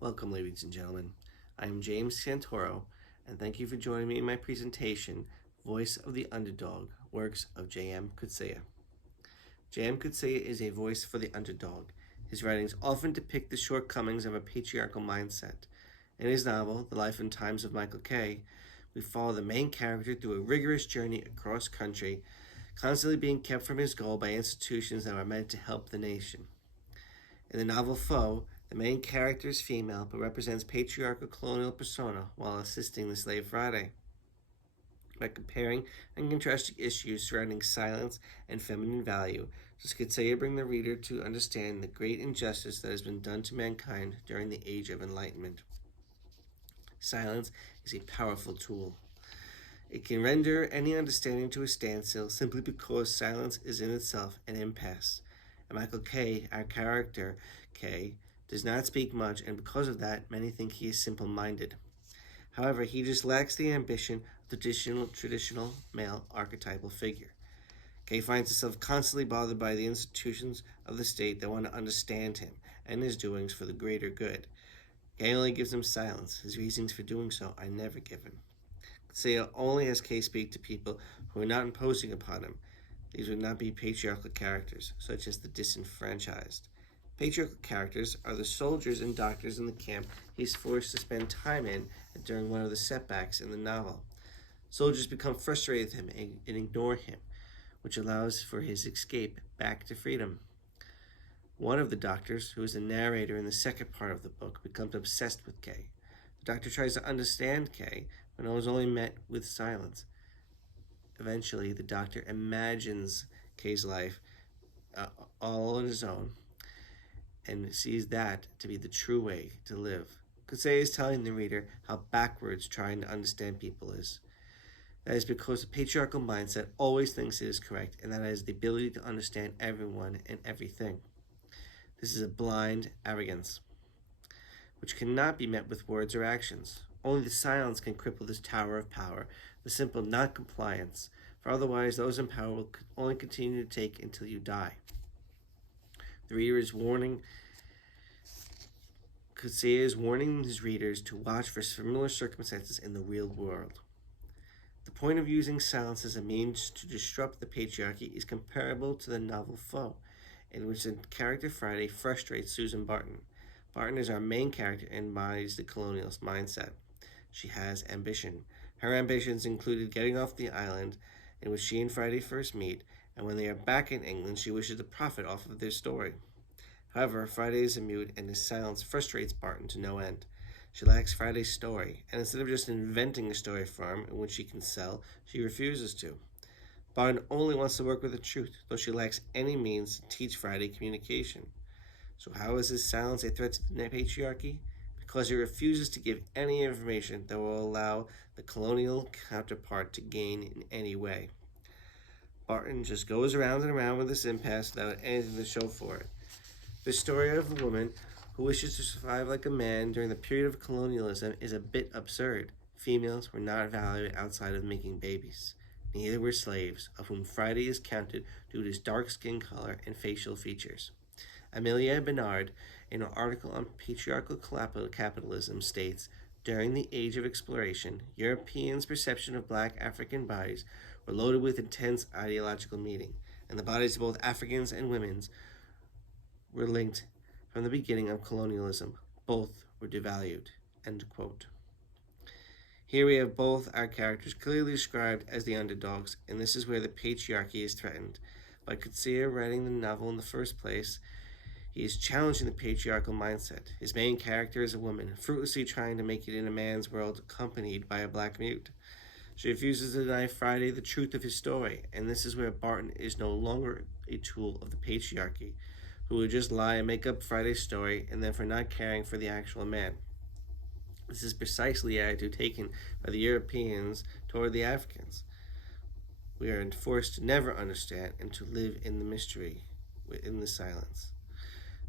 Welcome, ladies and gentlemen. I am James Santoro, and thank you for joining me in my presentation, Voice of the Underdog, Works of J.M Coetzee. J.M Coetzee is a voice for the underdog. His writings often depict the shortcomings of a patriarchal mindset. In his novel, The Life and Times of Michael K., we follow the main character through a rigorous journey across country, constantly being kept from his goal by institutions that are meant to help the nation. In the novel Foe, the main character is female but represents patriarchal colonial persona while assisting the slave Friday. By comparing and contrasting issues surrounding silence and feminine value, does Coetzee bring the reader to understand the great injustice that has been done to mankind during the Age of Enlightenment. Silence is a powerful tool. It can render any understanding to a standstill simply because silence is in itself an impasse. And Michael K., our character K., does not speak much, and because of that, many think he is simple-minded. However, he just lacks the ambition of the traditional male archetypal figure. K finds himself constantly bothered by the institutions of the state that want to understand him and his doings for the greater good. K only gives him silence. His reasons for doing so are never given. Coetzee only has K speak to people who are not imposing upon him. These would not be patriarchal characters, such as the disenfranchised. Patriarchal characters are the soldiers and doctors in the camp he's forced to spend time in during one of the setbacks in the novel. Soldiers become frustrated with him and ignore him, which allows for his escape back to freedom. One of the doctors, who is the narrator in the second part of the book, becomes obsessed with K. The doctor tries to understand K, but is only met with silence. Eventually, the doctor imagines K's life all on his own and sees that to be the true way to live. Coetzee is telling the reader how backwards trying to understand people is. That is because the patriarchal mindset always thinks it is correct, and that it has the ability to understand everyone and everything. This is a blind arrogance, which cannot be met with words or actions. Only the silence can cripple this tower of power, the simple non-compliance, for otherwise those in power will only continue to take until you die. The reader is warning. Coetzee is warning his readers to watch for similar circumstances in the real world. The point of using silence as a means to disrupt the patriarchy is comparable to the novel Foe, in which the character Friday frustrates Susan Barton. Barton is our main character and embodies the colonialist mindset. She has ambition. Her ambitions included getting off the island in which she and Friday first meet, and when they are back in England, she wishes to profit off of their story. However, Friday is a mute, and his silence frustrates Barton to no end. She lacks Friday's story, and instead of just inventing a story for him in which she can sell, she refuses to. Barton only wants to work with the truth, though she lacks any means to teach Friday communication. So how is his silence a threat to the patriarchy? Because he refuses to give any information that will allow the colonial counterpart to gain in any way. Barton just goes around and around with this impasse without anything to show for it. The story of a woman who wishes to survive like a man during the period of colonialism is a bit absurd. Females were not valued outside of making babies. Neither were slaves, of whom Friday is counted due to his dark skin color and facial features. Amelia Bernard, in an article on patriarchal capitalism, states, during the Age of Exploration, Europeans' perception of black African bodies were loaded with intense ideological meaning, and the bodies of both Africans and women's were linked from the beginning of colonialism. Both were devalued. End quote. Here we have both our characters clearly described as the underdogs, and this is where the patriarchy is threatened. By Coetzee writing the novel in the first place, he is challenging the patriarchal mindset. His main character is a woman, fruitlessly trying to make it in a man's world, accompanied by a black mute. She refuses to deny Friday the truth of his story, and this is where Barton is no longer a tool of the patriarchy, who would just lie and make up Friday's story, and then for not caring for the actual man. This is precisely the attitude taken by the Europeans toward the Africans. We are forced to never understand and to live in the mystery, in the silence.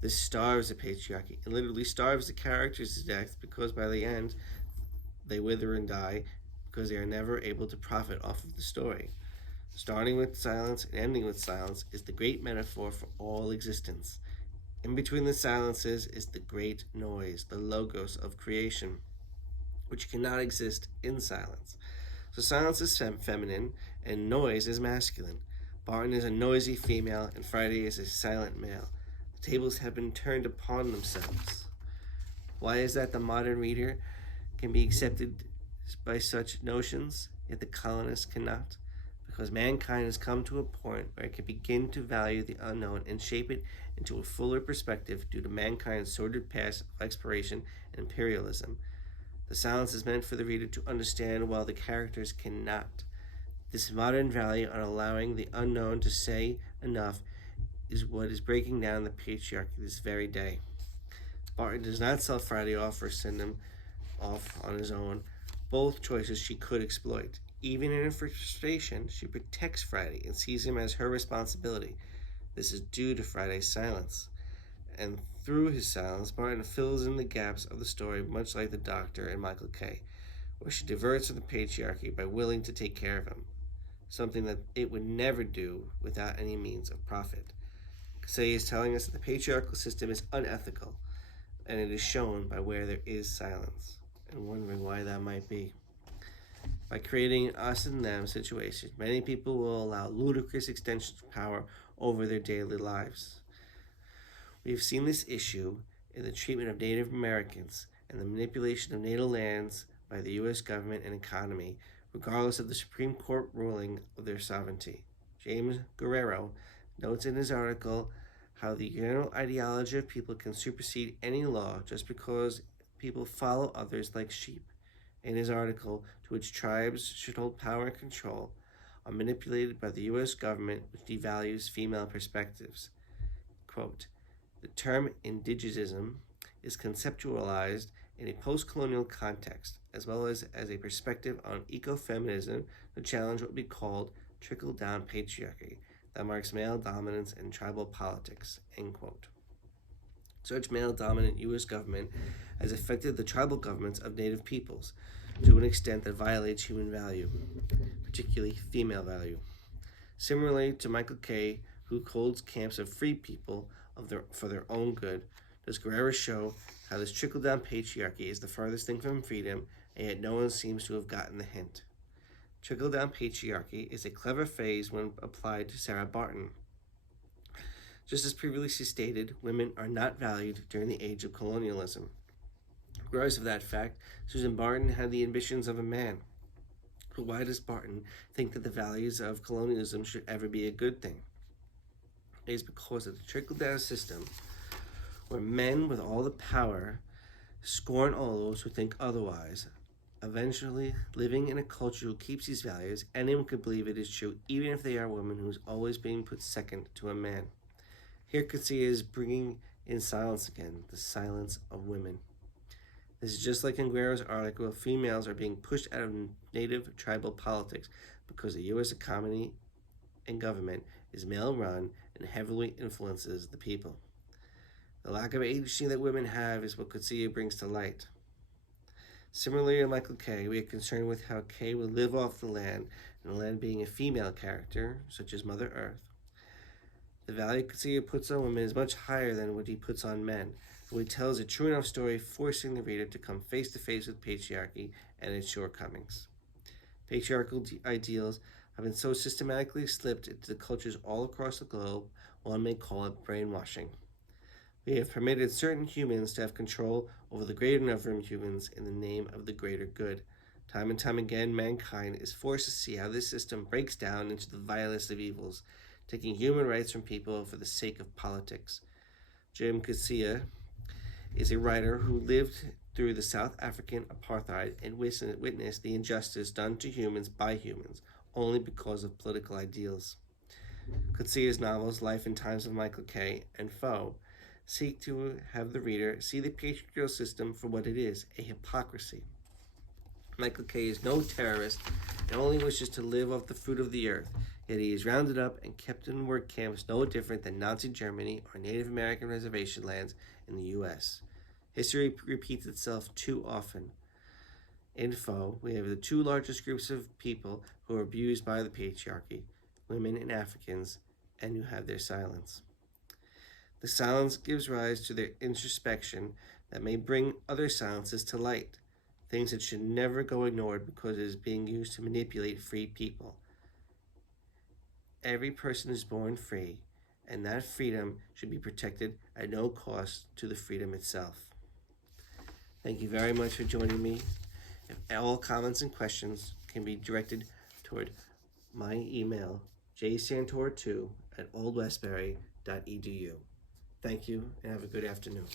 This starves the patriarchy and literally starves the characters to death, because by the end they wither and die because they are never able to profit off of the story. Starting with silence and ending with silence is the great metaphor for all existence. In between the silences is the great noise, the logos of creation, which cannot exist in silence. So silence is feminine and noise is masculine. Barton is a noisy female and Friday is a silent male. The tables have been turned upon themselves. Why is that the modern reader can be accepted by such notions, yet the colonists cannot? Because mankind has come to a point where it can begin to value the unknown and shape it into a fuller perspective due to mankind's sordid past of exploration and imperialism. The silence is meant for the reader to understand while the characters cannot. This modern value on allowing the unknown to say enough is what is breaking down the patriarchy this very day. Barton does not sell Friday off or send him off on his own. Both choices she could exploit. Even in her frustration, she protects Friday and sees him as her responsibility. This is due to Friday's silence. And through his silence, Barton fills in the gaps of the story, much like the Doctor and Michael K., where she diverts from the patriarchy by willing to take care of him, something that it would never do without any means of profit. Coetzee is telling us that the patriarchal system is unethical, and it is shown by where there is silence, and wondering why that might be. By creating an us and them situation, many people will allow ludicrous extensions of power over their daily lives. We have seen this issue in the treatment of Native Americans and the manipulation of native lands by the U.S. government and economy, regardless of the Supreme Court ruling of their sovereignty. James Guerrero notes in his article how the general ideology of people can supersede any law just because people follow others like sheep. In his article, to which tribes should hold power and control, are manipulated by the U.S. government, which devalues female perspectives. Quote, the term indigenism is conceptualized in a post-colonial context, as well as a perspective on ecofeminism to challenge what would be called trickle-down patriarchy that marks male dominance in tribal politics, end quote. Such male-dominant U.S. government has affected the tribal governments of Native peoples to an extent that violates human value, particularly female value. Similarly to Michael K., who holds camps of free people for their own good, does Guerrero show how this trickle-down patriarchy is the farthest thing from freedom, and yet no one seems to have gotten the hint. Trickle-down patriarchy is a clever phrase when applied to Sarah Barton. Just as previously stated, women are not valued during the age of colonialism. Regardless of that fact, Susan Barton had the ambitions of a man. But why does Barton think that the values of colonialism should ever be a good thing? It is because of the trickle-down system where men with all the power scorn all those who think otherwise. Eventually, living in a culture who keeps these values, anyone could believe it is true, even if they are a woman who is always being put second to a man. Here Coetzee is bringing in silence again, the silence of women. This is just like in Guerrero's article, females are being pushed out of native tribal politics because the U.S. economy and government is male-run and heavily influences the people. The lack of agency that women have is what Coetzee brings to light. Similarly to Michael K., we are concerned with how K will live off the land, and the land being a female character, such as Mother Earth. The value Coetzee puts on women is much higher than what he puts on men, but he tells a true enough story, forcing the reader to come face to face with patriarchy and its shortcomings. Patriarchal ideals have been so systematically slipped into the cultures all across the globe, one may call it brainwashing. We have permitted certain humans to have control over the greater number of humans in the name of the greater good. Time and time again, mankind is forced to see how this system breaks down into the vilest of evils, taking human rights from people for the sake of politics. J.M Coetzee is a writer who lived through the South African apartheid and witnessed the injustice done to humans by humans, only because of political ideals. Coetzee's novels Life and Times of Michael K. and Foe seek to have the reader see the patriarchal system for what it is, a hypocrisy. Michael K. is no terrorist and only wishes to live off the fruit of the earth, yet he is rounded up and kept in work camps no different than Nazi Germany or Native American reservation lands in the U.S. History repeats itself too often. In Foe, we have the two largest groups of people who are abused by the patriarchy, women and Africans, and who have their silence. The silence gives rise to their introspection that may bring other silences to light, things that should never go ignored because it is being used to manipulate free people. Every person is born free, and that freedom should be protected at no cost to the freedom itself. Thank you very much for joining me. If all comments and questions can be directed toward my email, jsantoro2@oldwestbury.edu. Thank you, and have a good afternoon.